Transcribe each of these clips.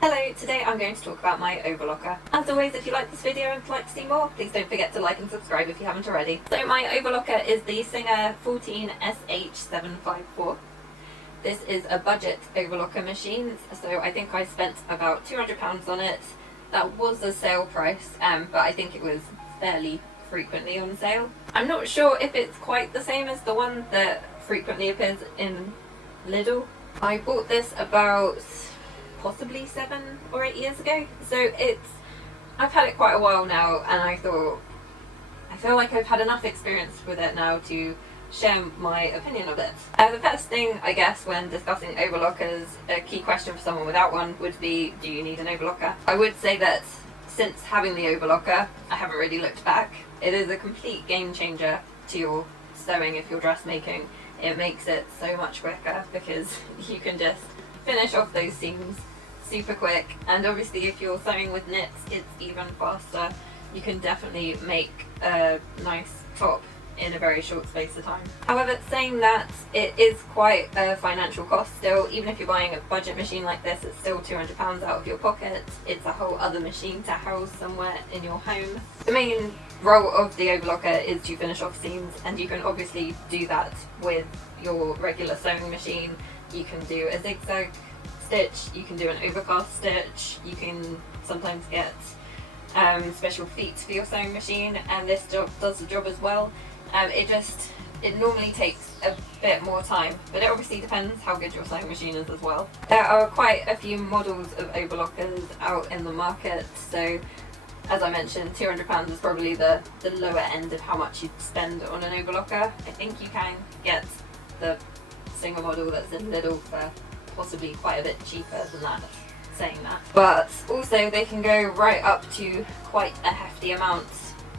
Hello, today I'm going to talk about my overlocker. As always, if you like this video and would like to see more, please don't forget to like and subscribe if you haven't already. So my overlocker is the Singer 14SH754. This is a budget overlocker machine, so I think I spent about £200 on it. That was a sale price, but I think it was fairly frequently on sale. I'm not sure if it's quite the same as the one that frequently appears in Lidl. I bought this about possibly 7 or 8 years ago, so I've had it quite a while now, and I feel like I've had enough experience with it now to share my opinion of it. The first thing, I guess, when discussing overlockers, a key question for someone without one would be, do you need an overlocker? I would say that since having the overlocker, I haven't really looked back. It is a complete game changer to your sewing if you're dressmaking. It makes it so much quicker because you can just finish off those seams super quick, and obviously if you're sewing with knits it's even faster. You can definitely make a nice top in a very short space of time. However, saying that, it is quite a financial cost still. Even if you're buying a budget machine like this, it's still £200 out of your pocket. It's a whole other machine to house somewhere in your home. The main role of the overlocker is to finish off seams, and you can obviously do that with your regular sewing machine. You can do a zigzag stitch, you can do an overcast stitch, you can sometimes get special feet for your sewing machine, and this job does the job as well. It normally takes a bit more time, but it obviously depends how good your sewing machine is as well. There are quite a few models of overlockers out in the market, so as I mentioned, £200 is probably the lower end of how much you'd spend on an overlocker. I think you can get the Singer model that's in Lidl for possibly quite a bit cheaper than that, saying that. But also they can go right up to quite a hefty amount,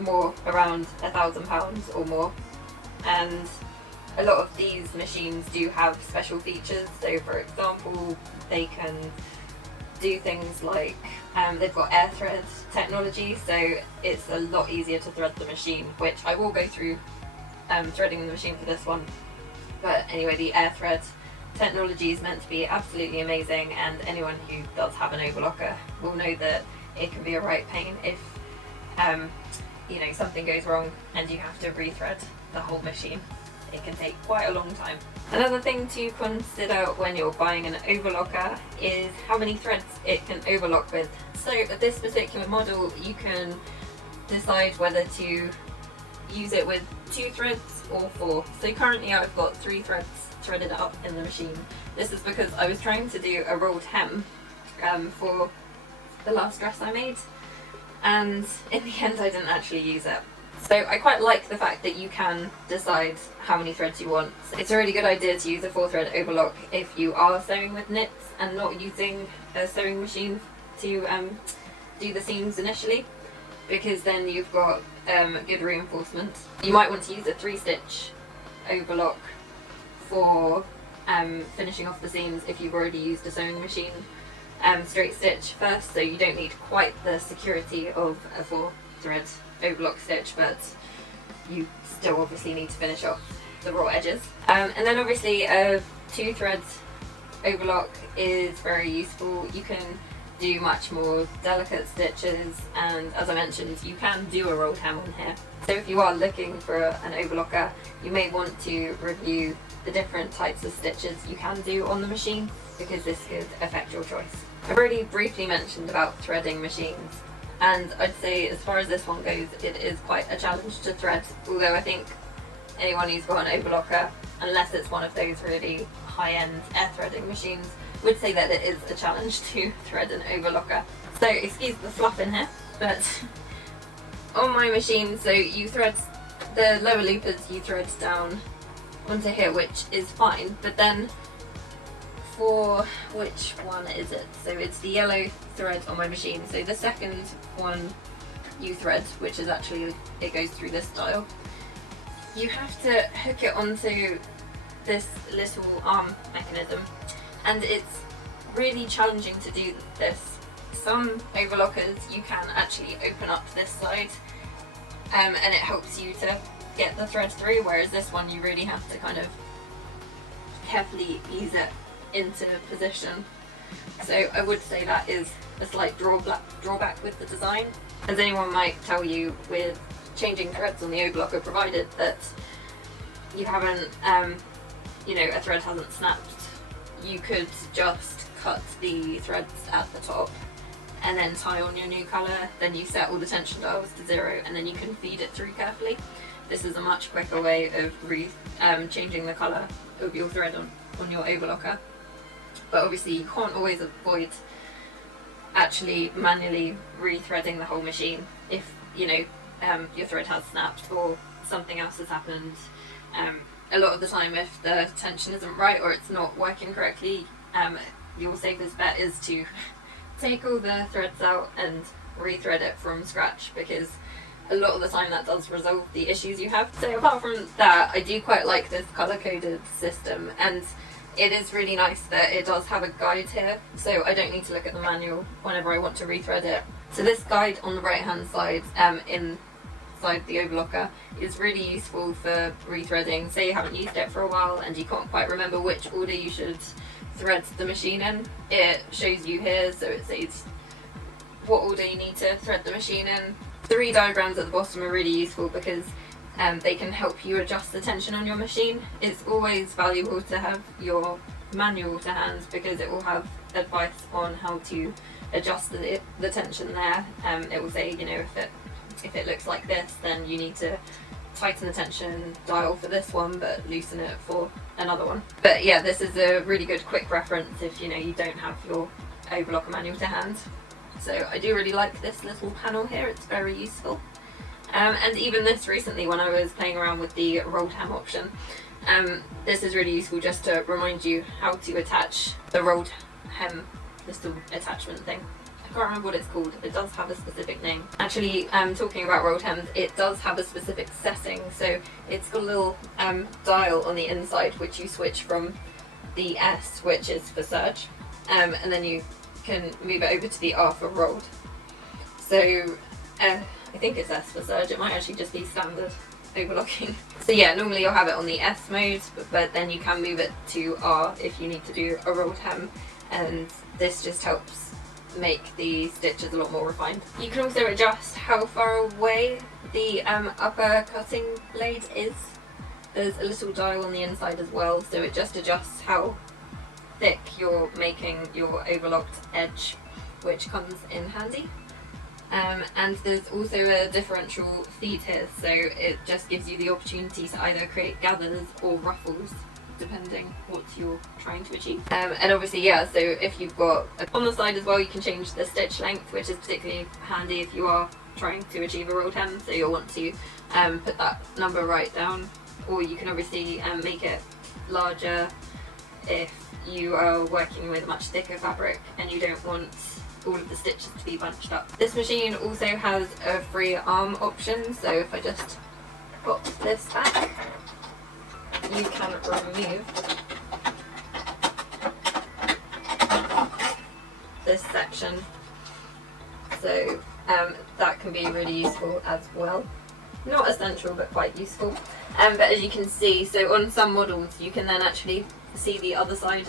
more around £1,000 or more. And a lot of these machines do have special features. So for example, they can do things like they've got air thread technology, so it's a lot easier to thread the machine, which I will go through threading the machine for this one. But anyway, the air thread technology is meant to be absolutely amazing, and anyone who does have an overlocker will know that it can be a right pain if something goes wrong and you have to rethread the whole machine. It can take quite a long time. Another thing to consider when you're buying an overlocker is how many threads it can overlock with. So with this particular model, you can decide whether to use it with 2 threads or 4. So currently I've got 3 threads threaded up in the machine. This is because I was trying to do a rolled hem for the last dress I made, and in the end I didn't actually use it. So I quite like the fact that you can decide how many threads you want. So it's a really good idea to use a 4-thread overlock if you are sewing with knits and not using a sewing machine to do the seams initially, because then you've got good reinforcement. You might want to use a 3-stitch overlock for finishing off the seams if you've already used a sewing machine straight stitch first, so you don't need quite the security of a 4-thread overlock stitch, but you still obviously need to finish off the raw edges. And then obviously a 2-thread overlock is very useful. You can do much more delicate stitches, and as I mentioned, you can do a rolled hem on here. So if you are looking for an overlocker, you may want to review the different types of stitches you can do on the machine, because this could affect your choice. I've already briefly mentioned about threading machines, and I'd say as far as this one goes, it is quite a challenge to thread, although I think anyone who's got an overlocker, unless it's one of those really high-end air threading machines, would say that it is a challenge to thread an overlocker. So excuse the fluff in here, but on my machine, so you thread the lower loopers, you thread down onto here, which is fine, but then for which one is it? So it's the yellow thread on my machine. So the second one you thread, which is actually, it goes through this style. You have to hook it onto this little arm mechanism, and it's really challenging to do this. Some overlockers you can actually open up this side and it helps you to get the thread through, whereas this one you really have to kind of carefully ease it into position. So I would say that is a slight drawback with the design. As anyone might tell you, with changing threads on the overlocker, provided that you haven't, a thread hasn't snapped, you could just cut the threads at the top and then tie on your new colour. Then you set all the tension dials to 0 and then you can feed it through carefully. This is a much quicker way of changing the colour of your thread on your overlocker. But obviously you can't always avoid actually manually rethreading the whole machine if your thread has snapped or something else has happened. A lot of the time, if the tension isn't right or it's not working correctly, your safest bet is to take all the threads out and rethread it from scratch, because a lot of the time that does resolve the issues you have. So apart from that, I do quite like this colour-coded system, and it is really nice that it does have a guide here, so I don't need to look at the manual whenever I want to rethread it. So this guide on the right hand side, inside the overlocker, is really useful for rethreading. Say you haven't used it for a while and you can't quite remember which order you should thread the machine in. It shows you here, so it says what order you need to thread the machine in. 3 diagrams at the bottom are really useful because they can help you adjust the tension on your machine. It's always valuable to have your manual to hand because it will have advice on how to adjust the tension there. It will say, if it looks like this, then you need to tighten the tension dial for this one but loosen it for another one. But yeah, this is a really good quick reference if you don't have your overlocker manual to hand. So I do really like this little panel here, it's very useful. And even this recently, when I was playing around with the rolled hem option, this is really useful just to remind you how to attach the rolled hem, this little attachment thing. I can't remember what it's called, it does have a specific name. Actually, talking about rolled hems, it does have a specific setting, so it's got a little dial on the inside which you switch from the S, which is for surge, and then you can move it over to the R for rolled. So I think it's S for surge, it might actually just be standard overlocking. So yeah, normally you'll have it on the S mode, but then you can move it to R if you need to do a rolled hem, and this just helps make the stitches a lot more refined. You can also adjust how far away the upper cutting blade is. There's a little dial on the inside as well, so it just adjusts how thick you're making your overlocked edge, which comes in handy. And there's also a differential feed here, so it just gives you the opportunity to either create gathers or ruffles, depending what you're trying to achieve. And obviously, yeah, so if you've got on the side as well, you can change the stitch length, which is particularly handy if you are trying to achieve a rolled hem, so you'll want to put that number right down, or you can obviously make it larger if you are working with a much thicker fabric and you don't want all of the stitches to be bunched up. This machine also has a free arm option, so if I just pop this back, you can remove this section, so that can be really useful as well. Not essential, but quite useful. But as you can see, so on some models you can then actually see the other side,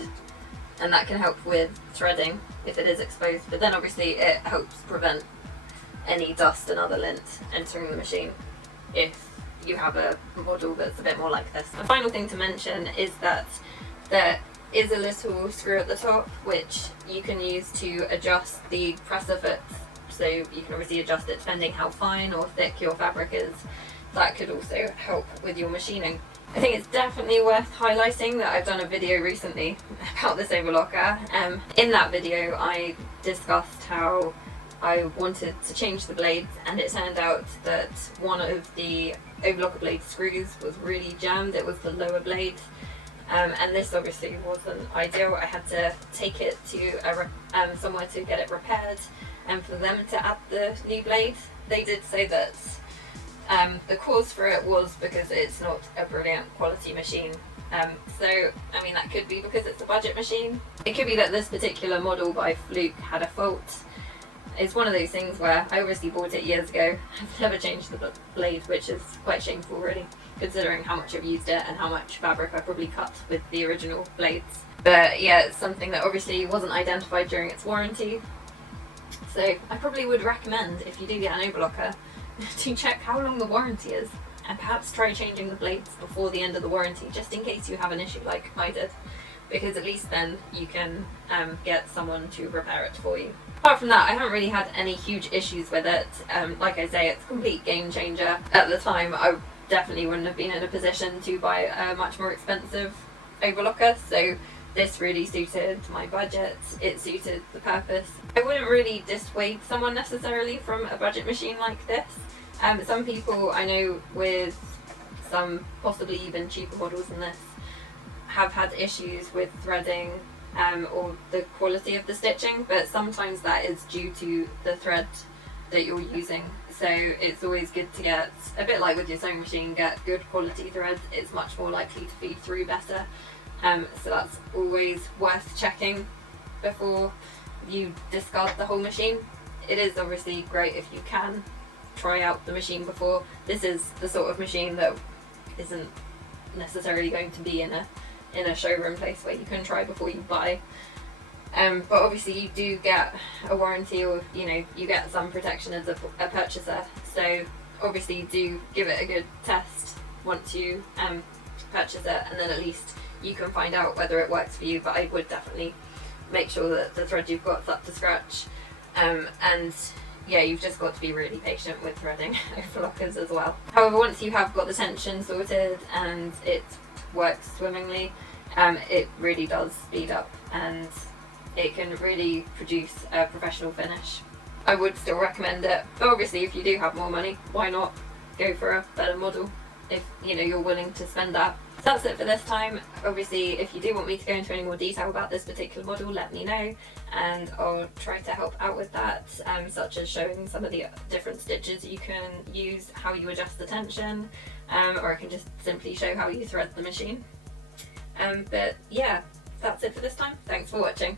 and that can help with threading if it is exposed, but then obviously it helps prevent any dust and other lint entering the machine if you have a model that's a bit more like this. The final thing to mention is that there is a little screw at the top which you can use to adjust the presser foot, so you can obviously adjust it depending how fine or thick your fabric is. That could also help with your machining. I think it's definitely worth highlighting that I've done a video recently about this overlocker. In that video I discussed how I wanted to change the blades, and it turned out that one of the overlocker blade screws was really jammed. It was the lower blade, and this obviously wasn't ideal. I had to take it to somewhere to get it repaired, and for them to add the new blade. They did say that the cause for it was because it's not a brilliant quality machine. So, I mean, that could be because it's a budget machine. It could be that this particular model by fluke had a fault. It's one of those things where I obviously bought it years ago, I've never changed the blade, which is quite shameful really, considering how much I've used it and how much fabric I probably cut with the original blades. But yeah, it's something that obviously wasn't identified during its warranty. So I probably would recommend, if you do get an overlocker, to check how long the warranty is, and perhaps try changing the blades before the end of the warranty, just in case you have an issue like I did, because at least then you can get someone to repair it for you. Apart from that, I haven't really had any huge issues with it. Like I say, it's a complete game changer. At the time, I definitely wouldn't have been in a position to buy a much more expensive overlocker, so this really suited my budget, it suited the purpose. I wouldn't really dissuade someone necessarily from a budget machine like this. Some people I know with some possibly even cheaper models than this have had issues with threading or the quality of the stitching, but sometimes that is due to the thread that you're using. So it's always good to get, a bit like with your sewing machine, get good quality threads. It's much more likely to feed through better. So that's always worth checking before you discard the whole machine. It is obviously great if you can try out the machine before. This is the sort of machine that isn't necessarily going to be in a showroom place where you can try before you buy. But obviously you do get a warranty, or you get some protection as a purchaser. So obviously do give it a good test once you purchase it, and then at least you can find out whether it works for you. But I would definitely make sure that the thread you've got is up to scratch. And yeah, you've just got to be really patient with threading overlockers as well. However, once you have got the tension sorted and it works swimmingly, it really does speed up and it can really produce a professional finish. I would still recommend it, but obviously if you do have more money, why not go for a better model if you're willing to spend that. So that's it for this time. Obviously if you do want me to go into any more detail about this particular model, let me know and I'll try to help out with that, such as showing some of the different stitches you can use, how you adjust the tension, or I can just simply show how you thread the machine. But yeah, that's it for this time. Thanks for watching.